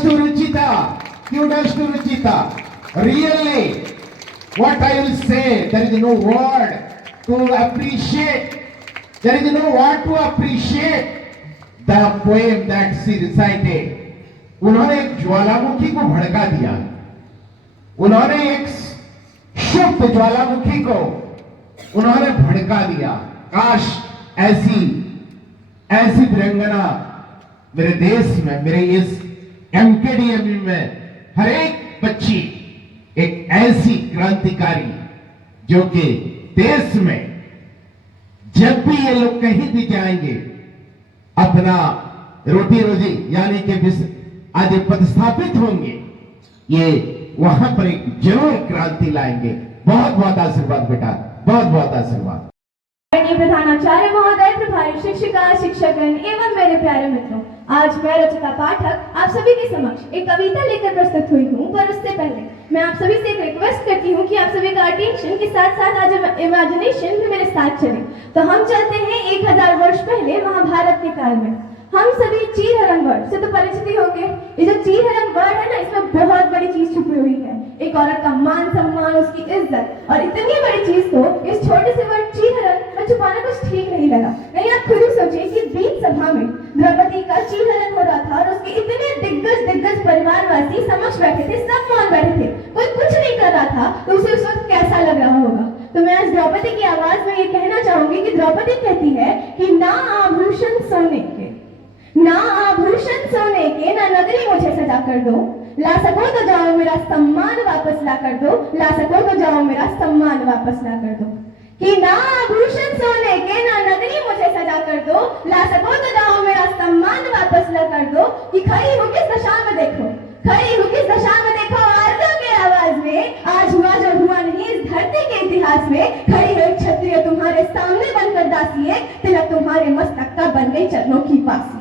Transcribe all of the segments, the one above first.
to Ruchita? Kudos to Ruchita. Really, what I will say, there is no word to appreciate. There is no word to appreciate the poem that she recited. उन्होंने एक ज्वालामुखी को भड़का दिया, उन्होंने एक शुद्ध ज्वालामुखी को उन्होंने भड़का दिया। काश ऐसी वीरांगना मेरे देश में, मेरे इस एमकेडीएम में हर एक बच्ची एक ऐसी क्रांतिकारी जो कि देश में जब भी ये लोग कहीं भी जाएंगे अपना रोटी रोजी यानी कि आज प्रतिस्थापित होंगे, ये वहां पर एक जरूर क्रांति लाएंगे। बहुत बहुत आशीर्वाद बेटा, बहुत बहुत आशीर्वाद। प्रधानाचार्य महोदय, प्रभारी शिक्षिका, शिक्षकगण एवं मेरे प्यारे मित्रों, आज मैं रचिता पाठक आप सभी के समक्ष एक कविता लेकर प्रस्तुत हुई हूँ। पर उससे पहले मैं आप सभी से एक रिक्वेस्ट करती हूँ कि आप सभी का अटेंशन के साथ साथ आज इमेजिनेशन भी मेरे साथ चले। तो हम चलते हैं 1000 वर्ष पहले महाभारत के काल में। हम सभी चीरहरण वर्ड से तो परिचित ही होंगे। ये जो चीरहरण वर्ड है ना, इसमें बहुत बड़ी चीज छुपी हुई है। एक औरत का मान सम्मान, उसकी इज्जत, और इतनी बड़ी चीज को इस छोटे से वर्ड चीरहरण में छुपाना कुछ ठीक नहीं लगा। नहीं, आप खुद ही सोचिए कि बीच सभा में द्रौपदी का चीरहरण हो रहा था और उसके इतने दिग्गज परिवारवासी समक्ष बैठे थे, सब मान बैठे थे, कोई कुछ नहीं कर रहा था, तो उसे उस वक्त कैसा लग रहा होगा। तो मैं आज द्रौपदी की आवाज में ये कहना चाहूंगी कि द्रौपदी कहती है कि ना आभूषण सोने के, ना आभूषण सोने के, ना नगरी मुझे सजा कर दो, ला सको तो जाओ मेरा सम्मान वापस ला कर दो, ला सको तो जाओ मेरा सम्मान वापस ला कर दो। कि ना आभूषण सोने के, ना नगरी मुझे सजा कर दो, ला सको तो जाओ मेरा सम्मान वापस ला कर दो। कि खड़ी हो किस दशा में देखो, खड़ी हो किस दशा में देखो, आरजों के आवाज में आज हुआ जो हुआ नहीं इस धरती के इतिहास में। खड़ी है क्षत्रिय तुम्हारे सामने बनकर दासी, एक तिलक तुम्हारे मस्तक का बन गई चरणों की पासी।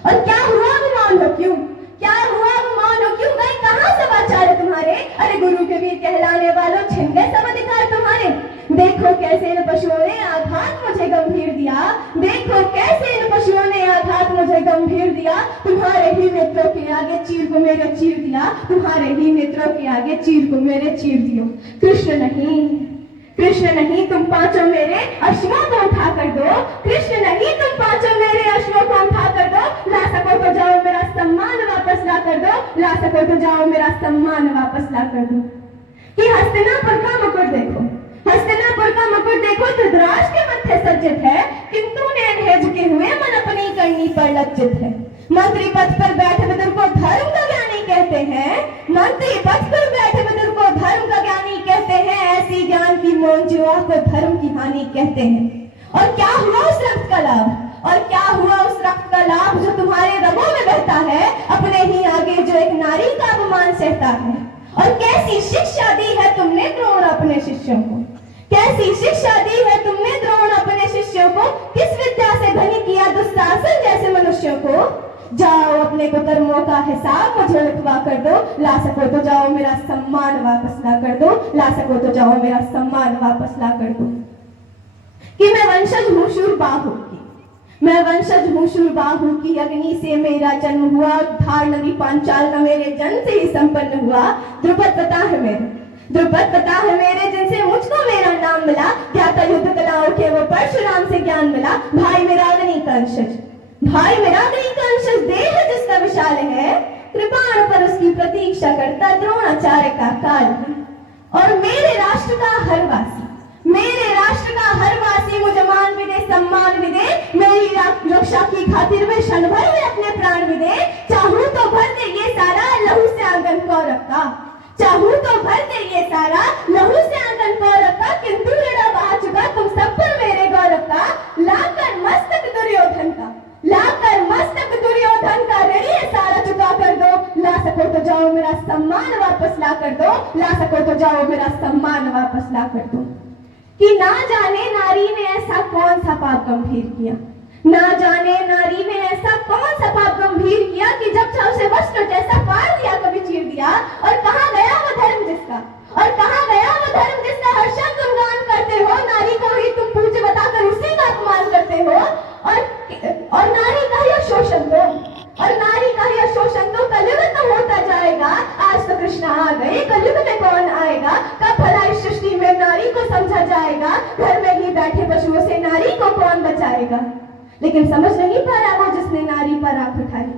और क्या हुआ गुमान हो क्यों, क्या हुआ गुमान हो क्यों, गए कहां सब आचार्य तुम्हारे, अरे गुरु के वीर कहलाने वालों छिन गए सब अधिकार तुम्हारे। देखो कैसे इन पशुओं ने आघात मुझे गंभीर दिया, देखो कैसे इन पशुओं ने आघात मुझे गंभीर दिया। तुम्हारे ही नेत्रों के आगे चीर को मेरे चीर दिया, तुम्हारे ही नेत्रों के आगे चीर को मेरे चीर दियो। कृष्ण नहीं, कृष्ण नहीं तुम पांचों मेरे अश्वों को उठा कर दो, कृष्ण नहीं तुम पांचों मेरे अश्वों को उठा कर दो, ला सको तो जाओ मेरा सम्मान वापस ला कर दो, ला सको तो जाओ मेरा सम्मान वापस ला कर दो। कि हस्तिनापुर का मुकुट देखो, हस्तिनापुर का मुकुट देखो, धृतराष्ट्र के मत्थे सज्जित है, किंतु नैन झुके हुए मन अपनी करनी पर लज्जित है। मंत्री पद पर बैठे विदुर को धर्म का ज्ञानी कहते हैं, मंत्री पद पर बैठे विदुर को धर्म का ज्ञानी कहते हैं, ऐसी ज्ञान की मोन जो आपको धर्म की हानि कहते हैं। और क्या हुआ उस रक्त का लाभ, और क्या हुआ उस रक्त का लाभ जो तुम्हारे रगों में बहता है, अपने ही आगे जो एक नारी का अपमान सहता है। और कैसी शिक्षा दी है तुमने द्रोण अपने शिष्यों को, कैसी शिक्षा दी है तुमने द्रोण अपने शिष्यों को, किस विद्या से धनी किया दुशासन जैसे मनुष्यों को। जाओ अपने कुकर्मों का हिसाब मुझे लिखवा कर दो, ला सको तो जाओ मेरा सम्मान वापस ला कर दो, ला सको तो जाओ मेरा सम्मान वापस ला कर दो। कि मैं वंशज हूँ शूरबाहु की, मैं वंशज हूँ शूरबाहु की, अग्नि से मेरा जन्म हुआ, धार नदी पांचाल न मेरे जन्म से ही संपन्न हुआ। द्रुपद पता है मेरे, द्रुपद पता है मेरे, जिनसे मुझको मेरा नाम मिला, ज्ञाता युद्ध कलाओं के वो परशुराम से ज्ञान मिला। भाई मेरा अग्नि का अंशज, भाई मेरा अग्नि का अंशज, देह जिसका विशाल है, कृपाण पर उसकी प्रतीक्षा करता द्रोणाचार्य का काल है। और मेरे राष्ट्र का हर वासी, मेरे राष्ट्र का हर वासी मुझे मान भी दे, सम्मान भी दे, मेरी रक्षा की खातिर में क्षण भर में अपने प्राण भी दे। चाहूं तो भर दे ये सारा लहू से आंगन गौरव का, चाहूं तो भर दे ये सारा लहू से आंगन गौरव का, किंतु ऋण बहा चुका तुम सब पर मेरे गौरव का। लाकर मस्तक दुर्योधन का, लाकर मस्तक दुर्योधन का, ऋणी सारा चुका कर दो, ला सको तो जाओ मेरा सम्मान वापस ला कर दो, ला सको तो जाओ मेरा सम्मान वापस ला कर दो। कि ना जाने नारी ने ऐसा कौन सा पाप गंभीर किया, ना जाने नारी ने ऐसा कौन सा पाप गंभीर किया, कि जब चाहे उसे वस्त्र जैसा फाड़ दिया कभी चीर दिया। और कहाँ गया वो धर्म जिसका, और कहाँ गया वो धर्म जिसका हर शब्द गुणगान करते हो, नारी को ही तुम पूज्य बताकर उसी का अपमान करते हो। और नारी का यह शोषण दो, और नारी का यह शोषण दो, कलियुग जाएगा। लेकिन समझ नहीं पाया वो जिसने नारी पर आंख उठा ली,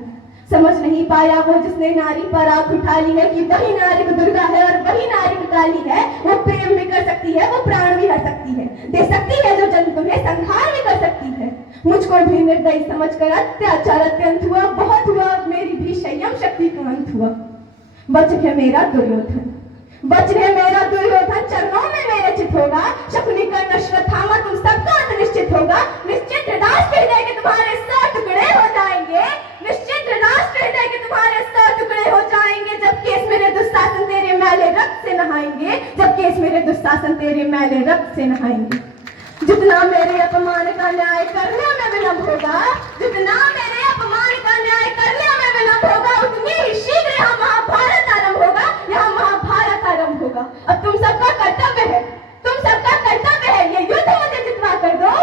समझ नहीं पाया वो जिसने नारी पर आंख उठा ली है कि वही नारी दुर्गा है और वही नारी काली है। वो प्रेम भी कर सकती है, वो प्राण भी हर सकती है, दे सकती है जो जन्म तुम्हें, संहार भी कर सकती है। मुझको भी निर्दयी समझकर अत्याचार अत्यंत हुआ, बहुत हुआ, मेरी भी संयम शक्ति का अंत हुआ। बच है मेरा दुर्योधन, बच है मेरा दुर्योधन, चरणों में मेरे चित होगा। शकुनी का अश्वत्थामा तुम सबका अंत निश्चित होगा। निश्चित राष्ट्र हृदय के तुम्हारे 100 टुकड़े हो जाएंगे, निश्चित राष्ट्र हृदय के तुम्हारे 100 टुकड़े हो जाएंगे। जब केस मेरे दुशासन तेरे मैले रक्त से नहाएंगे, जब केस मेरे दुशासन तेरे मैले रक्त से नहाएंगे। जितना मेरे अपमान का न्याय करने में विलंब होगा, जितना मेरे अपमान का न्याय करने में विलंब होगा, उतनी ही शीघ्र यहाँ महाभारत आरंभ होगा, यहाँ महाभारत आरंभ होगा। अब तुम सबका कर्तव्य है, तुम सबका कर्तव्य है, ये युद्ध मुझे जितवा कर दो।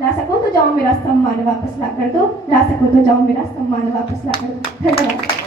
ला सको तो जाओ मेरा सम्मान वापस ला कर दो, ला सको तो जाओ मेरा सम्मान वापस ला कर दो। धन्यवाद।